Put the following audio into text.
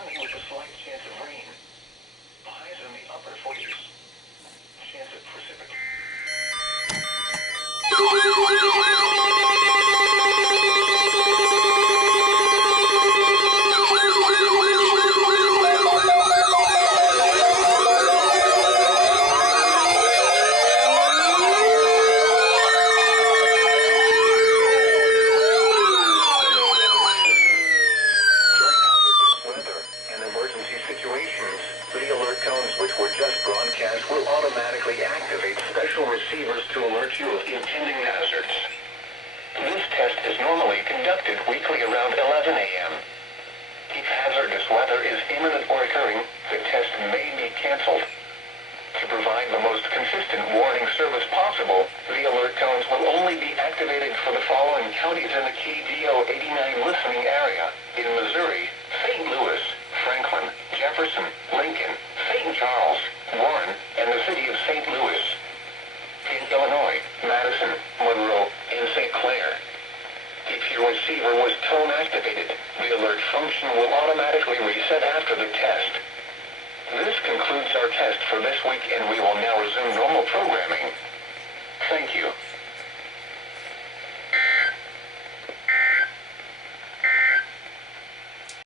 sunny with a slight chance of rain. Highs in the upper 40s. Chance of precipitation. Will automatically activate special receivers to alert you of impending hazards. This test is normally conducted weekly around 11 a.m. If hazardous weather is imminent or occurring, the test may be canceled. To provide the most consistent warning service possible, the alert tones will only be activated for the following counties in the KDO89 listening area: in Missouri, St. Louis, Franklin, Jefferson, Lincoln, St. Charles, Warren, and the city of St. Louis. In Illinois, Madison, Monroe, and St. Clair. If your receiver was tone activated, the alert function will automatically reset after the test. This concludes our test for this week, and we will now resume